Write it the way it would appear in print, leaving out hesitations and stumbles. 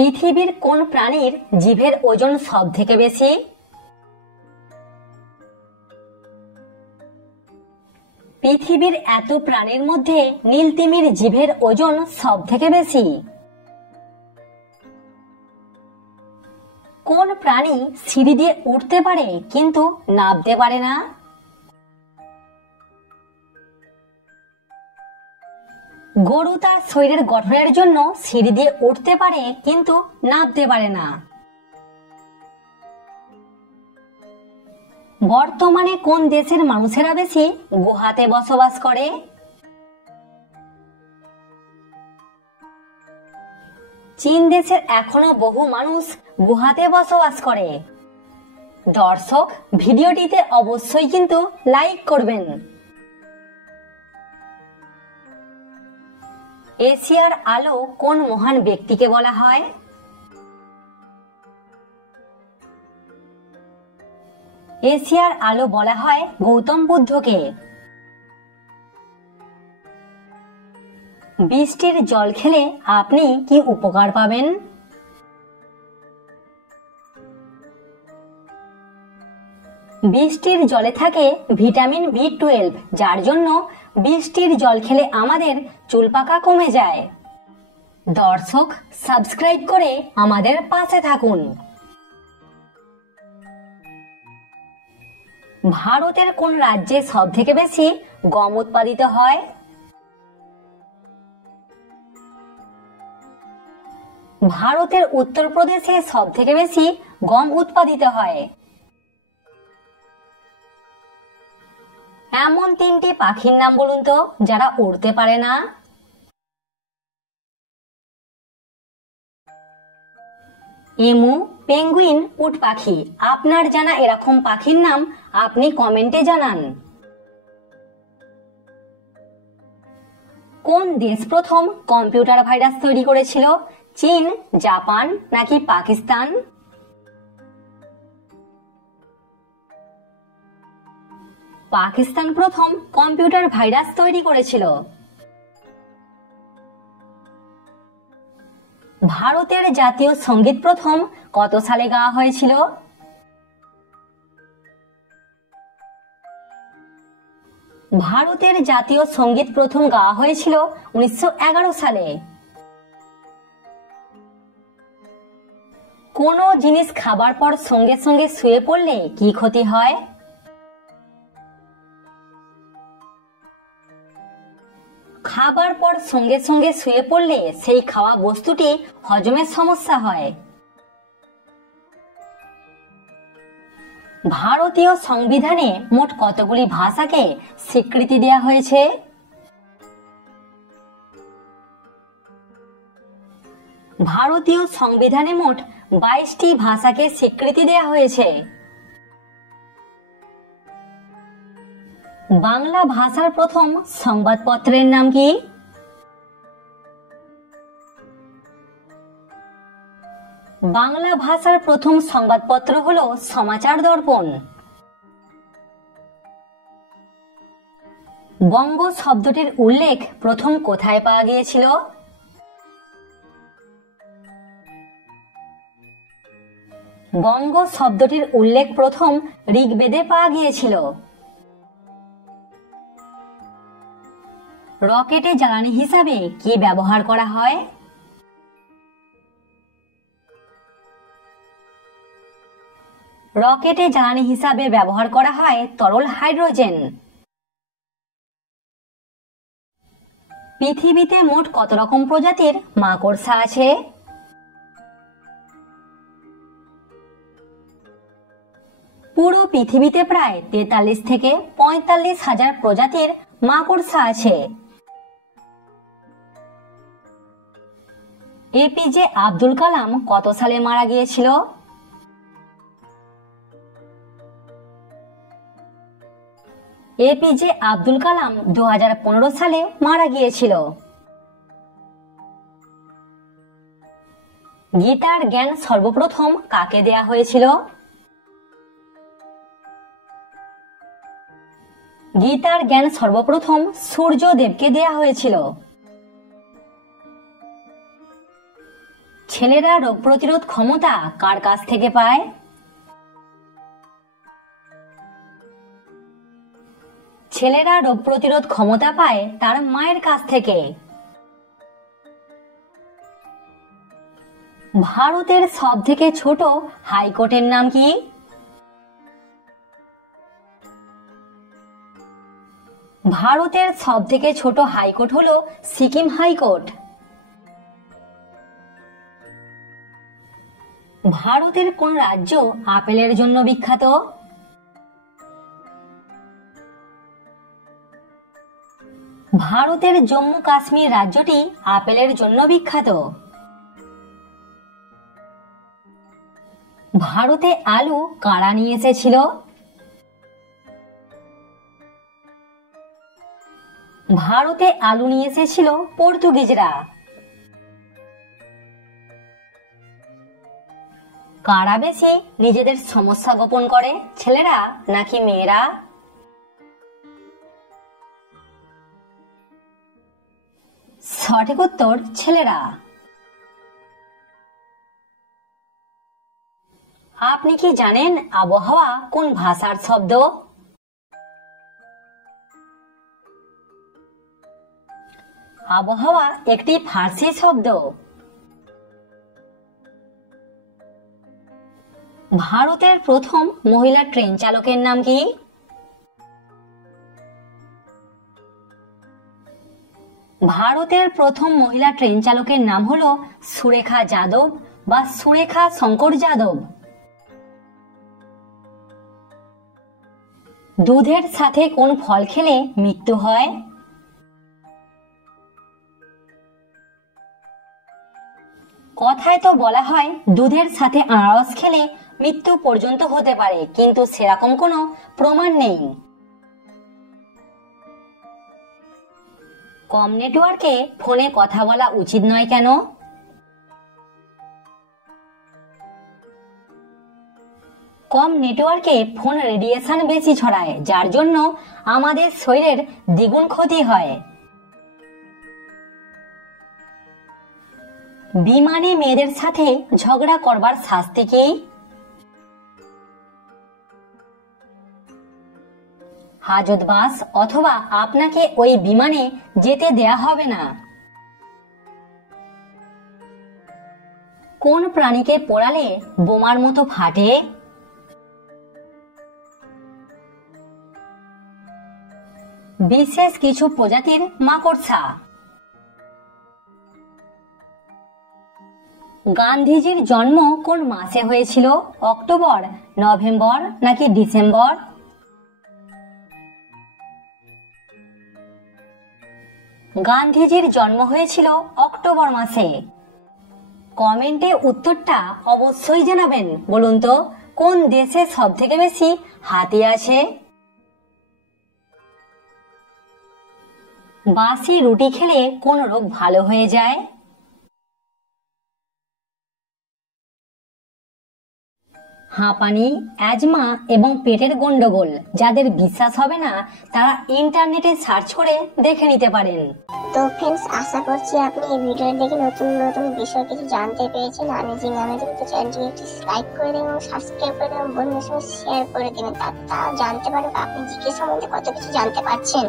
পৃথিবীর কোন প্রাণীর জিভের ওজন সবথেকে বেশি? পৃথিবীর এত প্রাণীর মধ্যে নীলতিমির জিভের ওজন সবথেকে বেশি। কোন প্রাণী সিঁড়ি দিয়ে উঠতে পারে কিন্তু নামতে পারে না? গরু তার শরীরের গঠনের জন্য সিঁড়ি দিয়ে উঠতে পারে কিন্তু নামতে পারে না। বর্তমানে কোন দেশের মানুষেরা বেশি গুহাতে বসবাস করে? চীন দেশের এখনো বহু মানুষ গুহাতে বসবাস করে। দর্শক, ভিডিওটিতে অবশ্যই কিন্তু লাইক করবেন। এশিয়ার আলো কোন মহান ব্যক্তিকে বলা হয়? এশিয়ার আলো বলা হয় গৌতম বুদ্ধকে। বৃষ্টির জল খেলে আপনি কি উপকার পাবেন? বৃষ্টির জলে থাকে ভিটামিন B12, যার জন্য বৃষ্টির জল খেলে আমাদের চুল পাকা কমে যায়। দর্শক, সাবস্ক্রাইব করে আমাদের পাশে থাকুন। ভারতের কোন রাজ্যে সবথেকে বেশি গম উৎপাদিত হয়? ভারতের উত্তরপ্রদেশে সবথেকে বেশি গম উৎপাদিত হয়। এমন তিনটি পাখির নাম বলুন তো যারা উড়তে পারে না। এমু, পেঙ্গুইন, উট পাখি। আপনার জানা এরকম পাখির নাম আপনি কমেন্টে জানান। কোন দেশ প্রথম কম্পিউটার ভাইরাস তৈরি করেছিল? চীন, জাপান নাকি পাকিস্তান? পাকিস্তান প্রথম কম্পিউটার ভাইরাস তৈরি করেছিল। ভারতের জাতীয় সঙ্গীত প্রথম কত সালে গাওয়া হয়েছিল? ভারতের জাতীয় সঙ্গীত প্রথম গাওয়া হয়েছিল 1911 সালে। কোনো জিনিস খাবার পর সঙ্গে সঙ্গে শুয়ে পড়লে কি ক্ষতি হয়? খাবার পর সঙ্গে সঙ্গে শুয়ে পড়লে সেই খাওয়া বস্তুটি হজমের সমস্যা হয়। ভারতীয় সংবিধানে মোট কতগুলি ভাষাকে স্বীকৃতি দেওয়া হয়েছে? ভারতীয় সংবিধানে মোট 22টি ভাষাকে স্বীকৃতি দেওয়া হয়েছে। বাংলা ভাষার প্রথম সংবাদপত্রের নাম কি? বাংলা ভাষার প্রথম সংবাদপত্র হলো সমাচার দর্পণ। বঙ্গ শব্দটির উল্লেখ প্রথম কোথায় পাওয়া গিয়েছিল? বঙ্গ শব্দটির উল্লেখ প্রথম ঋগ্বেদে পাওয়া গিয়েছিল। রকেটে জ্বালানি হিসাবে কি ব্যবহার করা হয়? রকেটে জ্বালানি হিসাবে ব্যবহার করা হয় তরল হাইড্রোজেন। পৃথিবীতে মোট কত রকম প্রজাতির মাকড়সা আছে? পুরো পৃথিবীতে প্রায় 43 থেকে 45 হাজার প্রজাতির মাকড়সা আছে। এপিজে আব্দুল কালাম কত সালে মারা গিয়েছিল? এপিজে আব্দুল কালাম 2015 সালে মারা গিয়েছিল। গীতার জ্ঞান সর্বপ্রথম কাকে দেয়া হয়েছিল? গীতার জ্ঞান সর্বপ্রথম সূর্যদেবকে দেয়া হয়েছিল। ছেলেরা রোগ প্রতিরোধ ক্ষমতা কার কাছ থেকে পায়? ছেলেরা রোগ প্রতিরোধ ক্ষমতা পায় তার মায়ের কাছ থেকে। ভারতের সবথেকে ছোট হাইকোর্টের নাম কি? ভারতের সবথেকে ছোট হাইকোর্ট হলো সিকিম হাইকোর্ট। ভারতের কোন রাজ্য আপেলের জন্য বিখ্যাত? ভারতের জম্মু কাশ্মীর রাজ্যটি আপেলের জন্য বিখ্যাত। ভারতে আলু কারা নিয়ে এসেছিল? ভারতে আলু নিয়ে এসেছিল পর্তুগিজরা। কারা বেশি নিজেদের সমস্যা গোপন করে, ছেলেরা নাকি মেয়েরা? সঠিক উত্তর ছেলেরা। আপনি কি জানেন আবহাওয়া কোন ভাষার শব্দ? আবহাওয়া একটি ফার্সি শব্দ। ভারতের প্রথম মহিলা ট্রেন চালকের নাম কি? ভারতের প্রথম মহিলা ট্রেন চালকের নাম হলো সুরেখা যাদব বা সুরেখা শঙ্কর যাদব। দুধের সাথে কোন ফল খেলে মৃত্যু হয়? কথায় তো বলা হয় দুধের সাথে আনারস খেলে মৃত্যু পর্যন্ত হতে পারে, কিন্তু সেরকম কোনো প্রমাণ নেই। কম নেটওয়ার্কে ফোনে কথা বলা উচিত নয় কেন? কম নেটওয়ার্কে ফোন রেডিয়েশন বেশি ছড়ায়, যার জন্য আমাদের শরীরের দ্বিগুণ ক্ষতি হয়। বিমানে মেয়েদের সাথে ঝগড়া করবার শাস্তি কি? হাজতবাস অথবা আপনাকে ওই বিমানে যেতে দেয়া হবে না। কোন প্রাণীকে পোড়ালে বোমার মতো ফাটে? বিশেষ কিছু প্রজাতির মাকড়সা। গান্ধীজির জন্ম কোন মাসে হয়েছিল? অক্টোবর, নভেম্বর নাকি ডিসেম্বর? গান্ধীজির জন্ম হয়েছিল অক্টোবর মাসে। কমেন্টে উত্তরটা অবশ্যই জানাবেন। বলুন তো, কোন দেশে সব থেকে বেশি হাতি আছে? বাসি রুটি খেলে কোন রোগ ভালো হয়ে যায়? হাঁপানি, অ্যাজমা এবং পেটের গন্ডগোল। যাদের বিশ্বাস হবে না তারা ইন্টারনেটে সার্চ করে দেখে নিতে পারেন। তো फ्रेंड्स, আশা করছি আপনি এই ভিডিও দেখে নতুন নতুন বিষয় কিছু জানতে পেরেছেন। অ্যামেজিং তো চ্যানেলটিকে একটি লাইক করে দিন এবং সাবস্ক্রাইব করে দিন, বন্ধুদের সঙ্গে শেয়ার করে দিন, তারা জানতে পারবে আপনি জিকে সম্বন্ধে কত কিছু জানতে পারছেন।